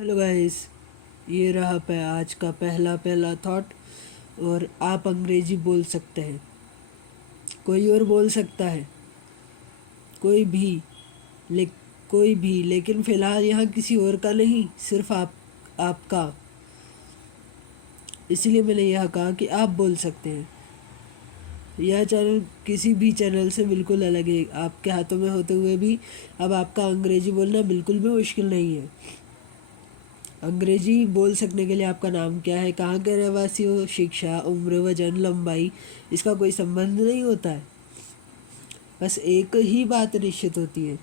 Hello guys, ये रहा आज का पहला थॉट। और आप अंग्रेजी बोल सकते हैं, कोई और बोल सकता है, कोई भी ले कोई भी, लेकिन फ़िलहाल यहाँ किसी और का नहीं, सिर्फ आपका। इसलिए मैंने यह कहा कि आप बोल सकते हैं। यह चैनल किसी भी चैनल से बिल्कुल अलग है। आपके हाथों में होते हुए भी अब आपका अंग्रेजी बोलना बिल्कुल भी मुश्किल नहीं है। अंग्रेजी बोल सकने के लिए आपका नाम क्या है, कहाँ के रहवासी हो, शिक्षा, उम्र, वजन, लंबाई, इसका कोई संबंध नहीं होता है। बस एक ही बात निश्चित होती है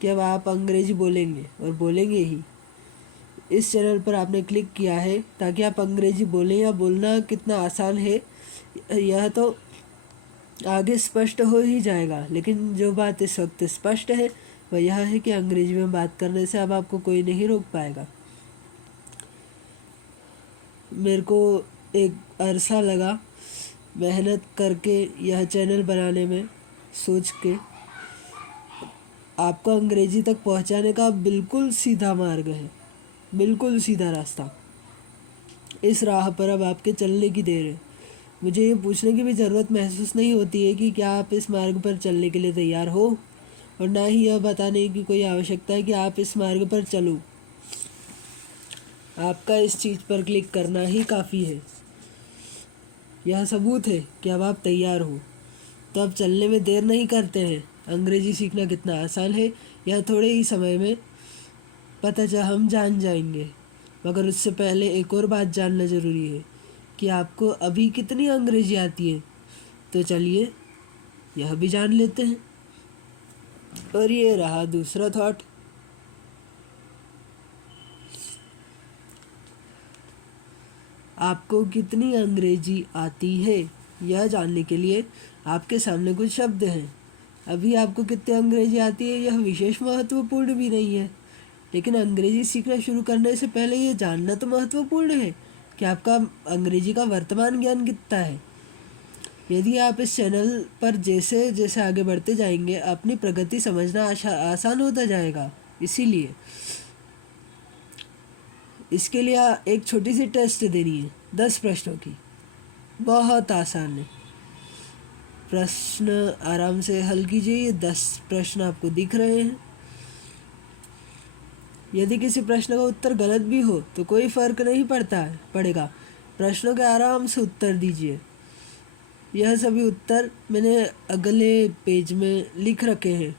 कि अब आप अंग्रेजी बोलेंगे और बोलेंगे ही। इस चैनल पर आपने क्लिक किया है ताकि आप अंग्रेजी बोलें। या बोलना कितना आसान है यह तो आगे स्पष्ट हो ही जाएगा, लेकिन जो बात इस वक्त स्पष्ट है वह यह है कि अंग्रेजी में बात करने से अब आपको कोई नहीं रोक पाएगा। मेरे को एक अरसा लगा मेहनत करके यह चैनल बनाने में, सोच के आपको अंग्रेजी तक पहुंचाने का बिल्कुल सीधा मार्ग है, बिल्कुल सीधा रास्ता। इस राह पर अब आपके चलने की देर है। मुझे ये पूछने की भी ज़रूरत महसूस नहीं होती है कि क्या आप इस मार्ग पर चलने के लिए तैयार हो, और ना ही यह बताने की कोई आवश्यकता है कि आप इस मार्ग पर चलो। आपका इस चीज़ पर क्लिक करना ही काफ़ी है। यह सबूत है कि अब आप तैयार हो। तो अब चलने में देर नहीं करते हैं। अंग्रेजी सीखना कितना आसान है यह थोड़े ही समय में हम जान जाएंगे। मगर उससे पहले एक और बात जानना ज़रूरी है कि आपको अभी कितनी अंग्रेजी आती है। तो चलिए यह भी जान लेते हैं। और ये रहा दूसरा थॉट। आपको कितनी अंग्रेजी आती है यह जानने के लिए आपके सामने कुछ शब्द हैं। अभी आपको कितनी अंग्रेजी आती है यह विशेष महत्वपूर्ण भी नहीं है, लेकिन अंग्रेजी सीखना शुरू करने से पहले ये जानना तो महत्वपूर्ण है कि आपका अंग्रेजी का वर्तमान ज्ञान कितना है। यदि आप इस चैनल पर जैसे जैसे आगे बढ़ते जाएंगे अपनी प्रगति समझना आसान होता जाएगा। इसीलिए इसके लिए एक छोटी सी टेस्ट देनी है, 10 प्रश्नों की, बहुत आसान है। प्रश्न आराम से हल कीजिए। ये 10 प्रश्न आपको दिख रहे हैं। यदि किसी प्रश्न का उत्तर गलत भी हो तो कोई फ़र्क नहीं पड़ेगा। प्रश्नों के आराम से उत्तर दीजिए। यह सभी उत्तर मैंने अगले पेज में लिख रखे हैं,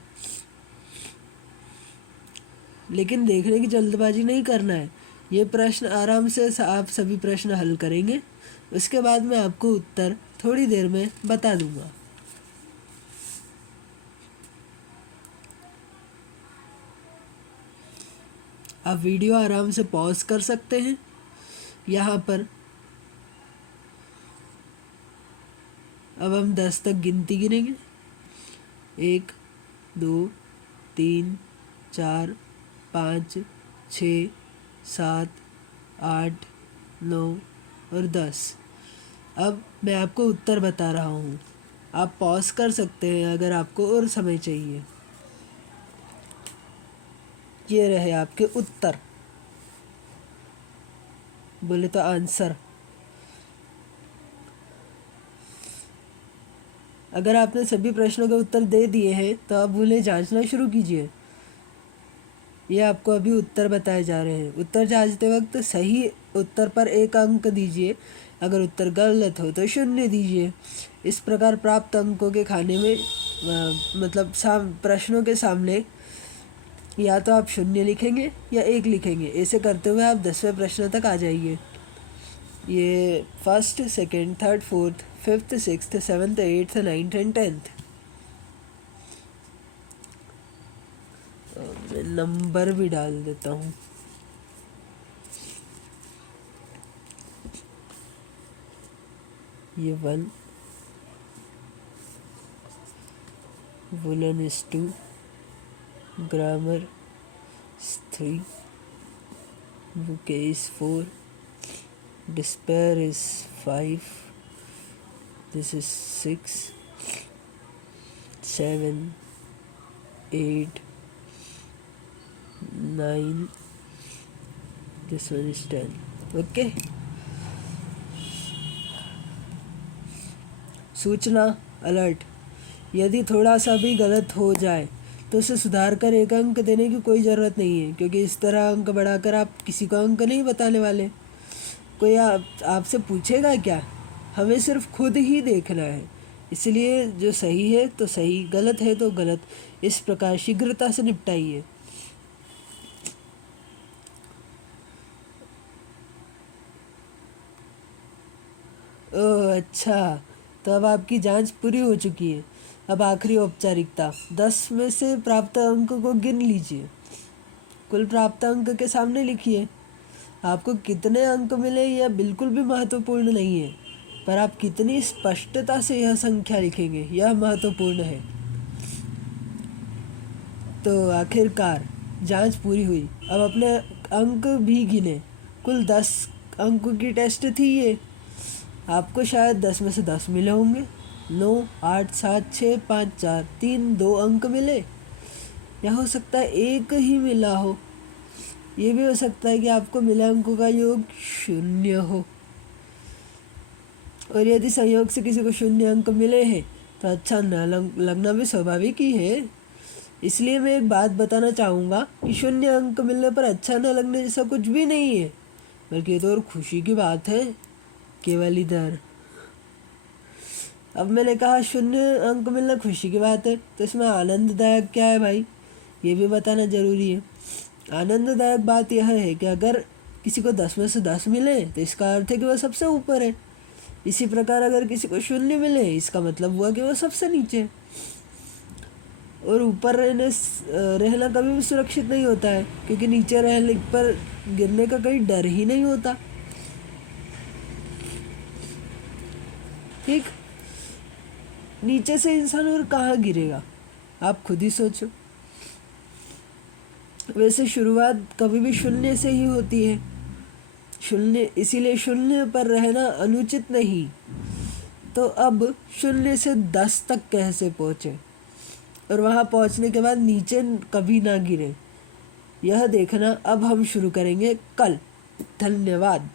लेकिन देखने की जल्दबाजी नहीं करना है। ये प्रश्न आराम से आप सभी प्रश्न हल करेंगे, उसके बाद मैं आपको उत्तर थोड़ी देर में बता दूंगा। आप वीडियो आराम से पॉज कर सकते हैं। यहाँ पर अब हम 10 तक गिनती गिनेंगे। 1 2 3 4 5 6 7 8 9 और 10। अब मैं आपको उत्तर बता रहा हूँ। आप पॉज कर सकते हैं अगर आपको और समय चाहिए। ये रहे आपके उत्तर, बोले तो आंसर। अगर आपने सभी प्रश्नों के उत्तर दे दिए हैं तो अब उन्हें जांचना शुरू कीजिए। ये आपको अभी उत्तर बताए जा रहे हैं। उत्तर जांचते वक्त सही उत्तर पर 1 अंक दीजिए, अगर उत्तर गलत हो तो 0 दीजिए। इस प्रकार प्राप्त अंकों के खाने में प्रश्नों के सामने या तो आप 0 लिखेंगे या 1 लिखेंगे। ऐसे करते हुए आप 10वें प्रश्न तक आ जाइए। ये first, second, third, fourth, fifth, sixth, seventh, eighth, ninth and 10th। मैं नंबर भी डाल देता हूँ। ये 1, woollen is 2, grammar is 3, bouquet is 4, despair is 5, this is 6, 7, 8, 9, this one is 10। Okay, सूचना अलर्ट, यदि थोड़ा सा भी गलत हो जाए तो उसे सुधार कर एक अंक देने की कोई ज़रूरत नहीं है, क्योंकि इस तरह अंक बढ़ाकर आप किसी को अंक नहीं बताने वाले। कोई आपसे पूछेगा क्या? हमें सिर्फ खुद ही देखना है, इसलिए जो सही है तो सही, गलत है तो गलत। इस प्रकार शीघ्रता से निपटाइए। ओह अच्छा, तो अब आपकी जांच पूरी हो चुकी है। अब आखिरी औपचारिकता, 10 में से प्राप्त अंक को गिन लीजिए। कुल प्राप्त अंक के सामने लिखिए। आपको कितने अंक मिले यह बिल्कुल भी महत्वपूर्ण नहीं है, पर आप कितनी स्पष्टता से यह संख्या लिखेंगे यह महत्वपूर्ण है। तो आखिरकार जांच पूरी हुई। अब अपने अंक भी गिने। कुल 10 अंकों की टेस्ट थी ये। आपको शायद 10 में से 10 मिले होंगे। 9, 8, 7, 6, 5, 4, 3, 2 अंक मिले, या हो सकता है एक ही मिला हो। ये भी हो सकता है कि आपको मिले अंकों का योग 0 हो, और यदि संयोग से किसी को 0 अंक मिले हैं तो अच्छा न लगना भी स्वाभाविक ही है। इसलिए मैं एक बात बताना चाहूँगा कि 0 अंक मिलने पर अच्छा न लगने जैसा कुछ भी नहीं है, बल्कि ये तो और खुशी की बात है, केवल इधर। अब मैंने कहा 0 अंक मिलना खुशी की बात है, तो इसमें आनंददायक क्या है भाई, ये भी बताना ज़रूरी है। आनंददायक बात यह है कि अगर किसी को 10 में से 10 मिले तो इसका अर्थ है कि वह सबसे ऊपर है। इसी प्रकार अगर किसी को 0 मिले, इसका मतलब हुआ कि वह सबसे नीचे है। और ऊपर रहना कभी भी सुरक्षित नहीं होता है, क्योंकि नीचे रहने पर गिरने का कोई डर ही नहीं होता। ठीक, नीचे से इंसान और कहाँ गिरेगा, आप खुद ही सोचो। वैसे शुरुआत कभी भी 0 से ही होती है, 0, इसीलिए 0 पर रहना अनुचित नहीं। तो अब 0 से 10 तक कैसे पहुँचे, और वहाँ पहुँचने के बाद नीचे कभी ना गिरे, यह देखना अब हम शुरू करेंगे कल। धन्यवाद।